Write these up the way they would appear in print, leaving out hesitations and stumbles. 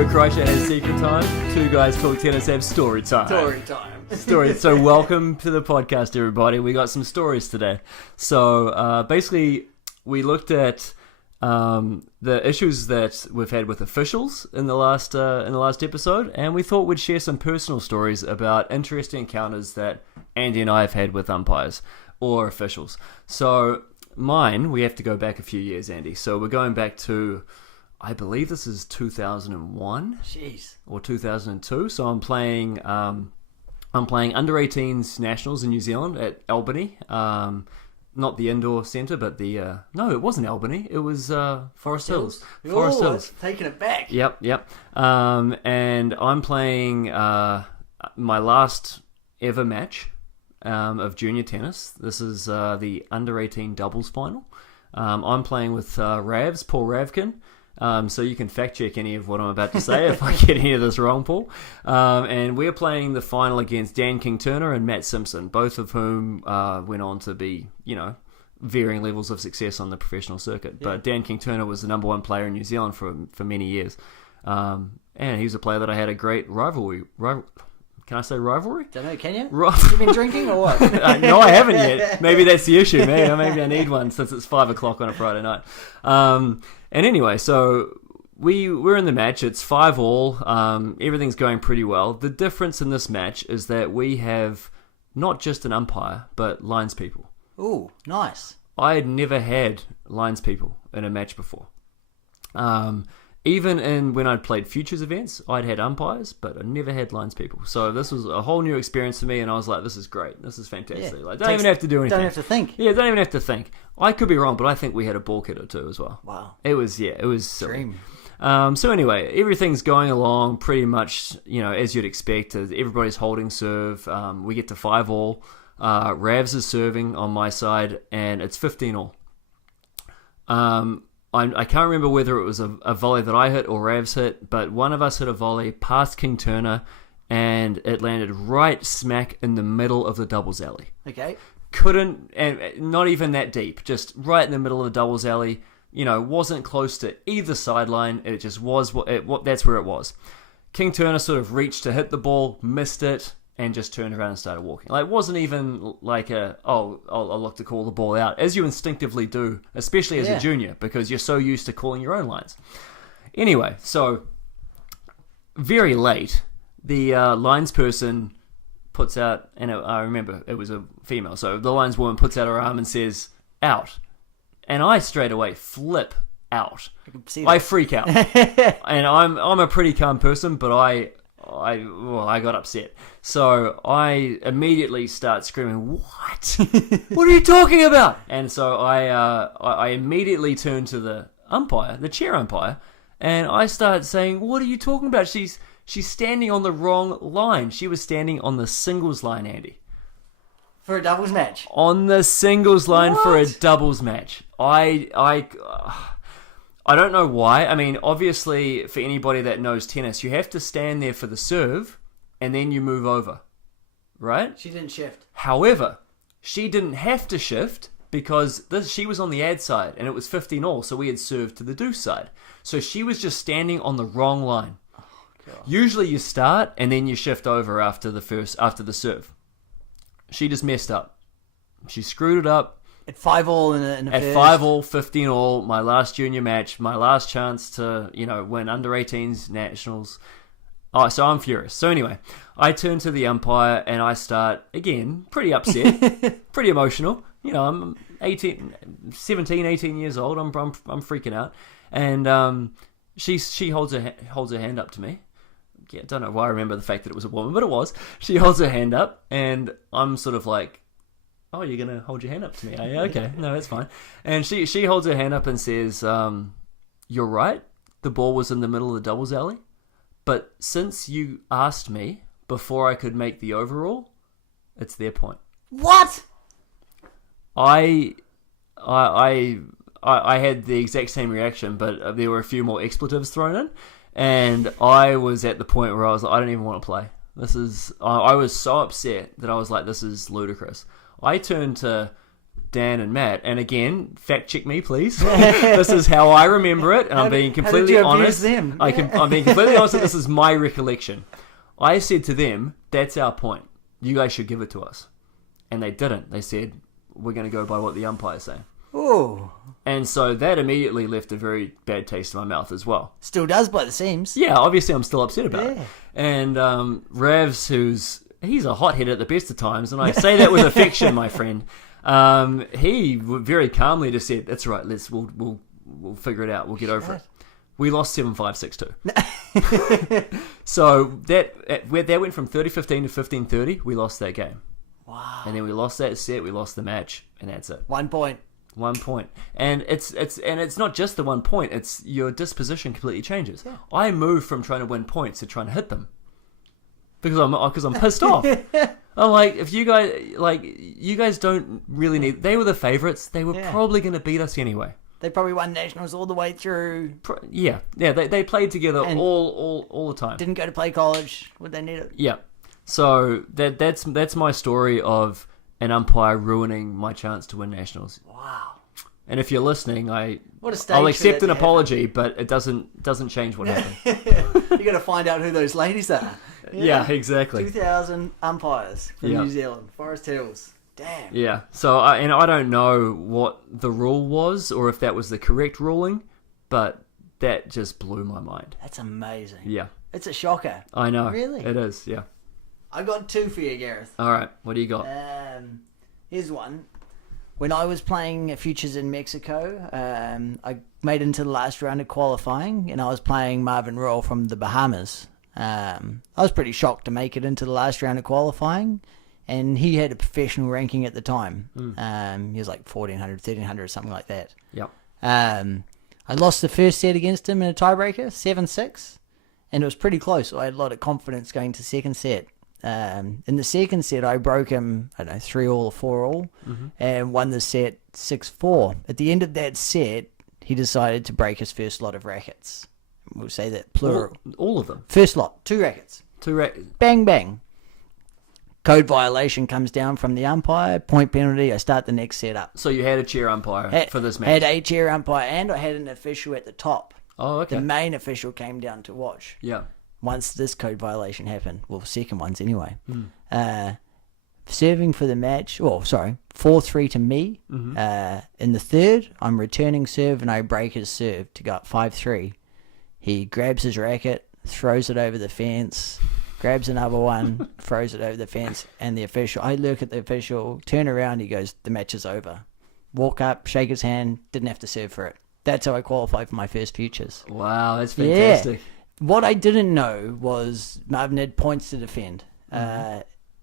Bert Kreischer has secret time. Two guys talk tennis have story time. So welcome to the podcast, everybody. We got some stories today. So basically, we looked at the issues that we've had with officials in the last episode, and we thought we'd share some personal stories about interesting encounters that Andy and I have had with umpires or officials. So mine, we have to go back a few years, Andy. So we're going back to, I believe this is 2001. Jeez. Or 2002. So I'm playing under 18s nationals in New Zealand at Albany. Not the indoor centre, but the no, it wasn't Albany. It was Forest Hills. Forest Hills. Taking it back. Yep. And I'm playing my last ever match of junior tennis. This is the under 18 doubles final. I'm playing with Paul Ravkin. So you can fact check any of what I'm about to say if I get any of this wrong, Paul. And we're playing the final against Dan King-Turner and Matt Simpson, both of whom went on to be, varying levels of success on the professional circuit. Yeah. But Dan King-Turner was the number one player in New Zealand for many years. And he was a player that I had a great rivalry. Can I say rivalry? Don't know, can you? Have you been drinking or what? No, I haven't yet. Maybe that's the issue. Maybe I need one since it's 5 o'clock on a Friday night. And anyway, so we're in the match. It's 5-all. Everything's going pretty well. The difference in this match is that we have not just an umpire, but lines people. Ooh, nice. I had never had lines people in a match before. Even when I'd played futures events, I'd had umpires, but I never had lines people. So this was a whole new experience for me, and I was like, this is great. This is fantastic. Yeah. Like, don't even have to do anything. Don't have to think. Yeah, don't even have to think. I could be wrong, but I think we had a ball kid or two as well. Wow. It was silly. Dream. So anyway, everything's going along pretty much, as you'd expect. Everybody's holding serve. We get to 5-all. Ravs is serving on my side, and it's 15-all. I can't remember whether it was a volley that I hit or Ravs hit, but one of us hit a volley past King-Turner, and it landed right smack in the middle of the doubles alley. Okay. And not even that deep, just right in the middle of the doubles alley. Wasn't close to either sideline. It just was that's where it was. King-Turner sort of reached to hit the ball, missed it, and just turned around and started walking. Like, it wasn't even like I'll look to call the ball out, as you instinctively do, especially as a junior, because you're so used to calling your own lines. Anyway, so very late, the lines person puts out, and I remember it was a female, so the lines woman puts out her arm and says, out. And I straight away flip out. I freak out. And I'm a pretty calm person, but I got upset. So I immediately start screaming, what? What are you talking about? And so I immediately turn to the umpire, the chair umpire, and I start saying, what are you talking about? She's standing on the wrong line. She was standing on the singles line, Andy. For a doubles match? On the singles line for a doubles match. I don't know why. I mean, obviously, for anybody that knows tennis, you have to stand there for the serve, and then you move over, right? She didn't shift. However, she didn't have to shift because she was on the ad side, and it was 15-all, so we had served to the deuce side. So she was just standing on the wrong line. Oh, God. Usually you start, and then you shift over after the serve. She just messed up. She screwed it up. At 5-all in a At 5-all, 15-all, my last junior match, my last chance to, win under 18s nationals. Oh, so I'm furious. So anyway, I turn to the umpire and I start, again, pretty upset, pretty emotional. I'm 17, 18 years old. I'm freaking out. And she holds her hand up to me. Yeah, I don't know why I remember the fact that it was a woman, but it was. She holds her hand up and I'm sort of like, oh, you're going to hold your hand up to me? Yeah, okay. No, that's fine. And she holds her hand up and says, you're right. The ball was in the middle of the doubles alley. But since you asked me before I could make the overall, it's their point. What? I had the exact same reaction, but there were a few more expletives thrown in. And I was at the point where I was like, I don't even want to play. I was so upset that I was like, this is ludicrous. I turned to Dan and Matt. And again, fact check me, please. This is how I remember it, and I'm being completely honest. Them? I'm being completely honest that this is my recollection. I said to them, "That's our point. You guys should give it to us," and they didn't. They said, "We're going to go by what the umpires say." Ooh. And so that immediately left a very bad taste in my mouth as well. Still does by the seams. Yeah, obviously I'm still upset about it. And Ravs, he's a hothead at the best of times, and I say that with affection, my friend. He very calmly just said, "That's right. We'll figure it out. We'll get over it." We lost 7-5, 6-2. So that went from 30-15 to 15-30. We lost that game. Wow. And then we lost that set. We lost the match, and that's it. 1 point. 1 point. And it's not just the 1 point. It's your disposition completely changes. Yeah. I moved from trying to win points to trying to hit them because I'm pissed off. I'm like, if you guys don't really need. They were the favourites. They were probably going to beat us anyway. They probably won nationals all the way through. Yeah. They played together all the time. Didn't go to play college. Would they need it? Yeah. So that's my story of an umpire ruining my chance to win nationals. Wow. And if you're listening, What I'll accept an apology, but it doesn't change what happened. You got to find out who those ladies are. Yeah, exactly. 2,000 umpires from New Zealand, Forest Hills. Damn. Yeah. So I don't know what the rule was or if that was the correct ruling, but that just blew my mind. That's amazing. Yeah. It's a shocker. I know. Really? It is. Yeah. I got two for you, Gareth. All right. What do you got? Here's one. When I was playing Futures in Mexico, I made it into the last round of qualifying, and I was playing Marvin Royal from the Bahamas. I was pretty shocked to make it into the last round of qualifying, and he had a professional ranking at the time. He was like 1,400, 1,300, something like that. Yep. I lost the first set against him in a tiebreaker, 7-6, and it was pretty close. So I had a lot of confidence going to second set. In the second set, I broke him, 3-all or 4-all, and won the set 6-4. At the end of that set, he decided to break his first lot of rackets. We'll say that plural. All of them? First lot, 2 rackets. 2 rackets. Bang, bang. Code violation comes down from the umpire, point penalty, I start the next set up. So you had a chair umpire for this match? I had a chair umpire, and I had an official at the top. Oh, okay. The main official came down to watch. Yeah. Once this code violation happened, well, second ones anyway, serving for the match, 4-3 to me. In the third, I'm returning serve and I break his serve to go up 5-3. He grabs his racket, throws it over the fence, grabs another one, throws it over the fence, and I look at the official, turn around, he goes, "The match is over." Walk up, shake his hand, didn't have to serve for it. That's how I qualified for my first Futures. Wow, that's fantastic. Yeah. What I didn't know was Marvin had points to defend.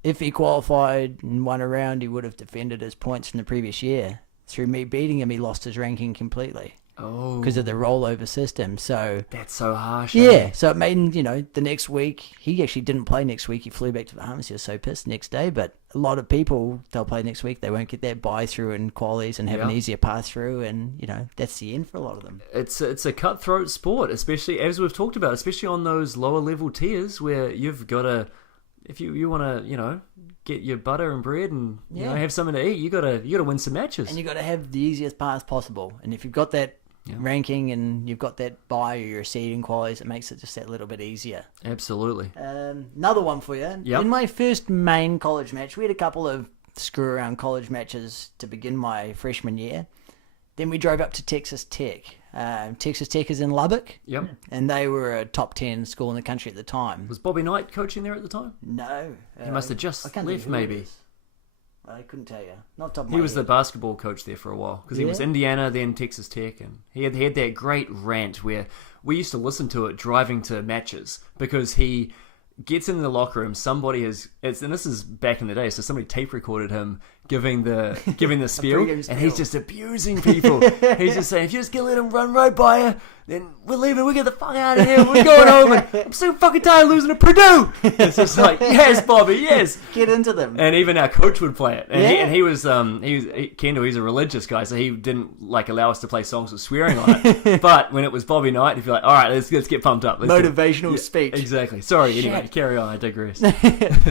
If he qualified and won a round, he would have defended his points from the previous year. Through me beating him, he lost his ranking completely. Oh. Because of the rollover system. So that's so harsh. Yeah. So it made him, the next week, he actually didn't play next week. He flew back to the Bahamas. He was so pissed next day. But a lot of people, they'll play next week. They won't get that buy through in qualies and have an easier pass through. And, that's the end for a lot of them. It's a cutthroat sport, especially as we've talked about, especially on those lower level tiers where you've got to, if you want to, get your butter and bread and have something to eat, you got to win some matches. And you got to have the easiest pass possible. And if you've got that ranking and you've got that buy or your seeding qualities, it makes it just that little bit easier. Absolutely. Another one for you. Yep. In my first main college match, we had a couple of screw around college matches to begin my freshman year. Then we drove up to Texas Tech. Texas Tech is in Lubbock. Yep. And they were a top 10 school in the country at the time. Was Bobby Knight coaching there at the time? No. He must have just left, maybe. I couldn't tell you. Not top of He my was head. the basketball coach there for a while because he was Indiana, then Texas Tech, and he had that great rant where we used to listen to it driving to matches because he gets in the locker room. Somebody and this is back in the day, so somebody tape recorded him giving the spiel, and he's just abusing people. He's just saying, if you just gonna let him run right by you, then we're leaving. We get the fuck out of here. We're going home. And I'm so fucking tired of losing to Purdue. It's just like, yes, Bobby, yes. Get into them. And even our coach would play it. And he was Kendall. He's a religious guy, so he didn't allow us to play songs with swearing on it. But when it was Bobby Knight, he'd be like, all right, let's get pumped up. Motivational speech. Exactly. Sorry. Anyway, carry on. I digress.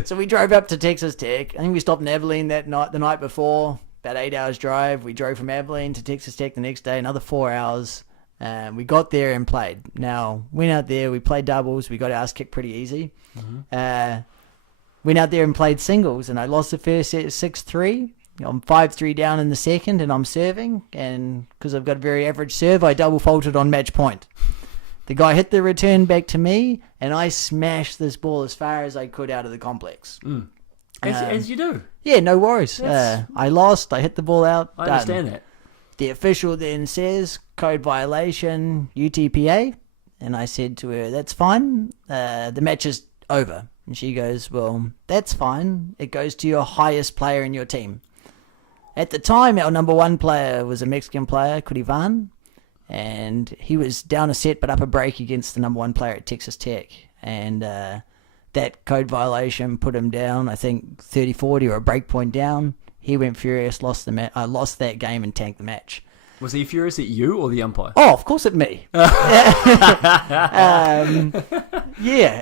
So we drove up to Texas Tech. I think we stopped in Abilene the night before. about 8 hours drive. We drove from Abilene to Texas Tech the next day, another 4 hours. We got there and played. Now, went out there, we played doubles. We got our ass kicked pretty easy. Went out there and played singles, and I lost the first set 6-3. I'm 5-3 down in the second, and I'm serving. And because I've got a very average serve, I double faulted on match point. The guy hit the return back to me, and I smashed this ball as far as I could out of the complex. As you do. Yeah, no worries. I lost. I hit the ball out. I understand that. The official then says, code violation, UTPA. And I said to her, that's fine. The match is over. And she goes, well, that's fine. It goes to your highest player in your team. At the time, our number one player was a Mexican player, Curivan. And he was down a set but up a break against the number one player at Texas Tech. And that code violation put him down, I think, 30-40 or a break point down. He went furious, lost that game and tanked the match. Was he furious at you or the umpire? Oh, of course at me. Yeah,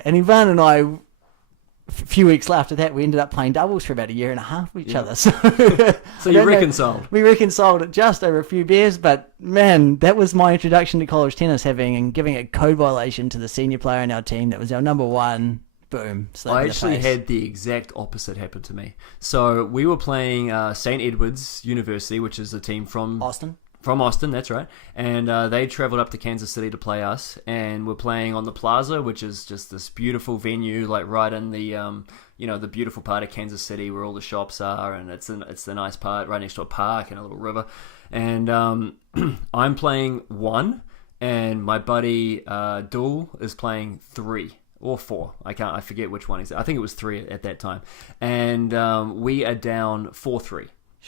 and Ivan and I, a few weeks after that, we ended up playing doubles for about 1.5 years with each other. So you reconciled? We reconciled it just over a few beers, but man, that was my introduction to college tennis, giving a code violation to the senior player in our team that was our number one. Boom. I actually had the exact opposite happen to me. So we were playing St. Edward's University, which is a team from Austin. From Austin, that's right. And they traveled up to Kansas City to play us. And we're playing on the Plaza, which is just this beautiful venue, like right in the, the beautiful part of Kansas City where all the shops are. And it's the nice part right next to a park and a little river. And I'm playing 1, and my buddy Duel is playing 3. Or 4. I forget which one he's at. I think it was 3 at that time. And we are down 4-3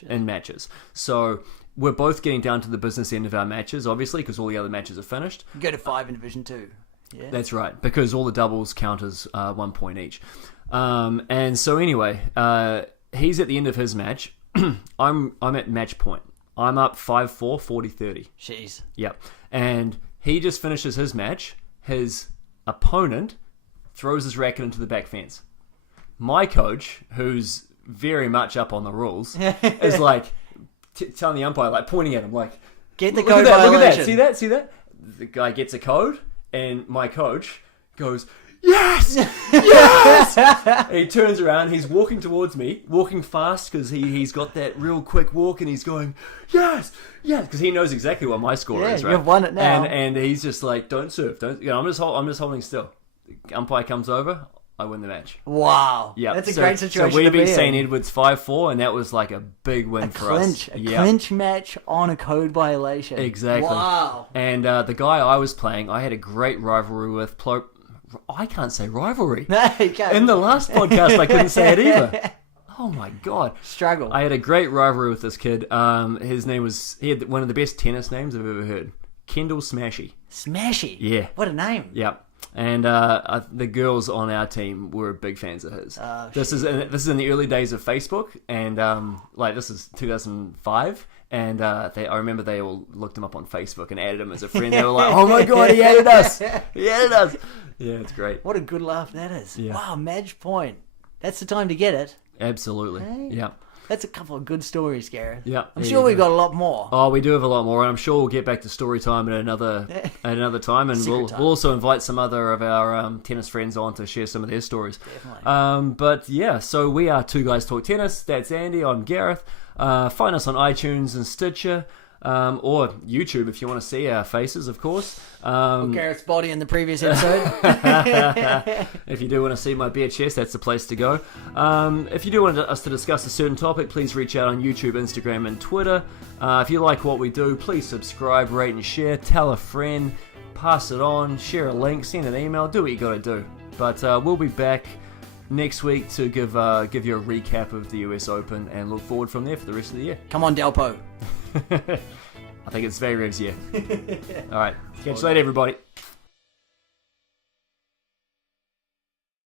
in matches. So we're both getting down to the business end of our matches, obviously, because all the other matches are finished. You go to 5 in Division 2. Yeah. That's right, because all the doubles count as 1 point each. And so anyway, he's at the end of his match. I'm at match point. I'm up 5-4, 40-30. Jeez. Yep. And he just finishes his match. His opponent throws his racket into the back fence. My coach, who's very much up on the rules, is like telling the umpire, like pointing at him, like, get the code violation. Look at that. See that? The guy gets a code, and my coach goes, yes! Yes! And he turns around, he's walking towards me, walking fast because he's got that real quick walk, and he's going, yes! Yes! Because he knows exactly what my score is, right? You've won it now. And he's just like, don't serve. I'm just holding still. Umpire comes over, I win the match. Wow. Yeah. That's a great situation. So we beat St. Edward's 5-4, and that was like a big win for us. A clinch match on a code violation. Exactly. Wow. And the guy I was playing, I had a great rivalry with. I can't say rivalry. No, you can't. In the last podcast, I couldn't say it either. Oh my God. Struggle. I had a great rivalry with this kid. His name he had one of the best tennis names I've ever heard. Kendall Smashy. Smashy? Yeah. What a name. Yep. And the girls on our team were big fans of his. This is in the early days of Facebook, and this is 2005. And I remember they all looked him up on Facebook and added him as a friend. They were like, "Oh my God, he added us! He added us!" Yeah, it's great. What a good laugh that is! Yeah. Wow, match point. That's the time to get it. Absolutely. Hey? Yeah. That's a couple of good stories, Gareth. Yeah. I'm sure we've got a lot more. Oh, we do have a lot more, and I'm sure we'll get back to story time at another time, and we'll also invite some other of our tennis friends on to share some of their stories. Definitely. But yeah, so we are Two Guys Talk Tennis. That's Andy. I'm Gareth. Find us on iTunes and Stitcher. Or YouTube if you want to see our faces, of course. Gareth's body in the previous episode. If you do want to see my bare chest, that's the place to go. If you do want us to discuss a certain topic, please reach out on YouTube, Instagram, and Twitter. If you like what we do, please subscribe, rate, and share. Tell a friend, pass it on, share a link, send an email, do what you got to do. But we'll be back next week to give you a recap of the US Open and look forward from there for the rest of the year. Come on, Delpo. I think it's Zverev's year. All right. Catch you later, everybody.